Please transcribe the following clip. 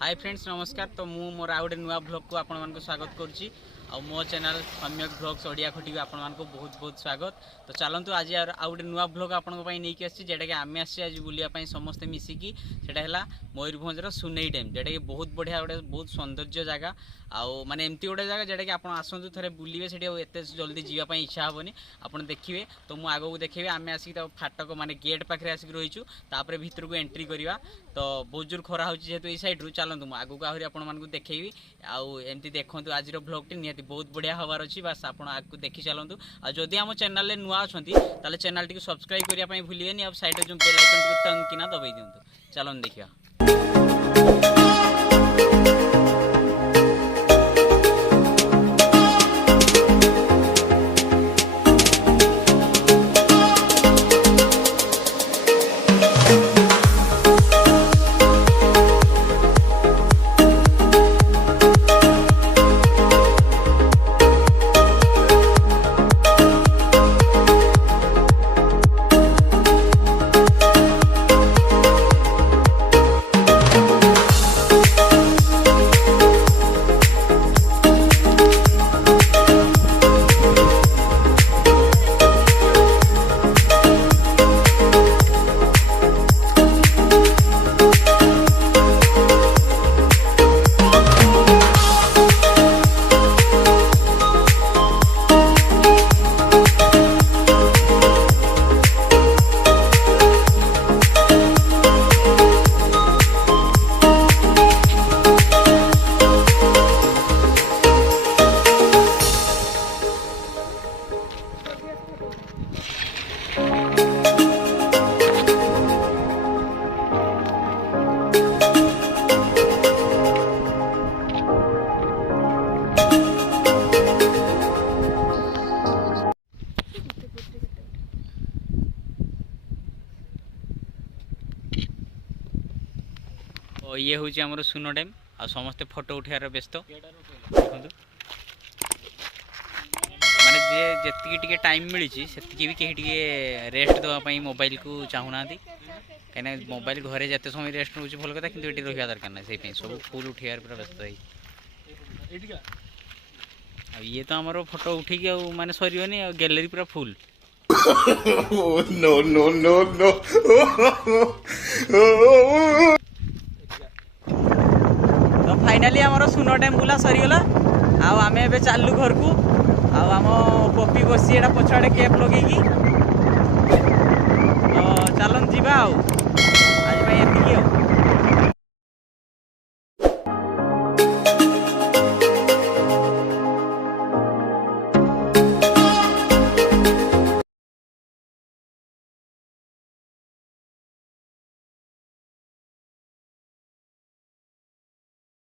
Hi friends नमस्कार। तो मु मोर आउ गोटे नुआ ब्लॉग को आपण मानक स्वागत करुच्ची। आ मो चैनल सम्यक ब्लॉग्स ओडिया खोटी भी आपण मानक बहुत बहुत स्वागत। तो चलतु आज आउ गोटे नुआ ब्लॉग आपण नहीं आसी जेटा कि आम आसी आज बुलाया समस्ते मिसिकी सेटा है मयूरभंजर सुनेई डैम जेटा कि बहुत बढ़िया गोटे बहुत सौंदर्य जगह आउ माने एमती गोटे जगह जेटा कि आपण आसतु थे बुलिए से एत जल्दी जावाई इच्छा हेनी आपड़ देखिए। तो मुझे आगू देखिए आम आसिक फाटक माने गेट पाखे आसिक रहीचु तापर भितर को एंट्री करवा। तो बहुत जोर खरा हो जेहेतु ये सैड्रु चलतु आगू आहरी आपको देखी आउ एमती देखूँ आज ब्लॉग टी निहाती बहुत बढ़िया हबार अच्छी बास आप आगे देखी चलतु। आदि आम चैनल नुआ अच्छा ताले चैनल टी सब्सक्राइब करने भूलिए अब साइड जो बेल आइकन टंग किना दबाई दिंतु। चलन देखिए। ये हूँ आमर सुनो डैम आ समस्ते फोटो उठार व्यस्त देखो माने जे जी टाइम मिली भी कहीं रेस्ट देवाई मोबाइल को चाहूना कहीं मोबाइल घरे जिते समय रेस्ट रोचे भल कथा कि रहा दरकार ना से सब फुल उठार पूरा व्यस्त ये तो आमर फोटो उठिकी माने सरियोनी गैलरी पूरा full. No no no no तो फाइनाली आमर सुनो डैम बुला सरीगला आम ए चलू घर को आम पपी बसी एटा पछाड़े कैप लगे तो चलन जीवा आज एतिकी।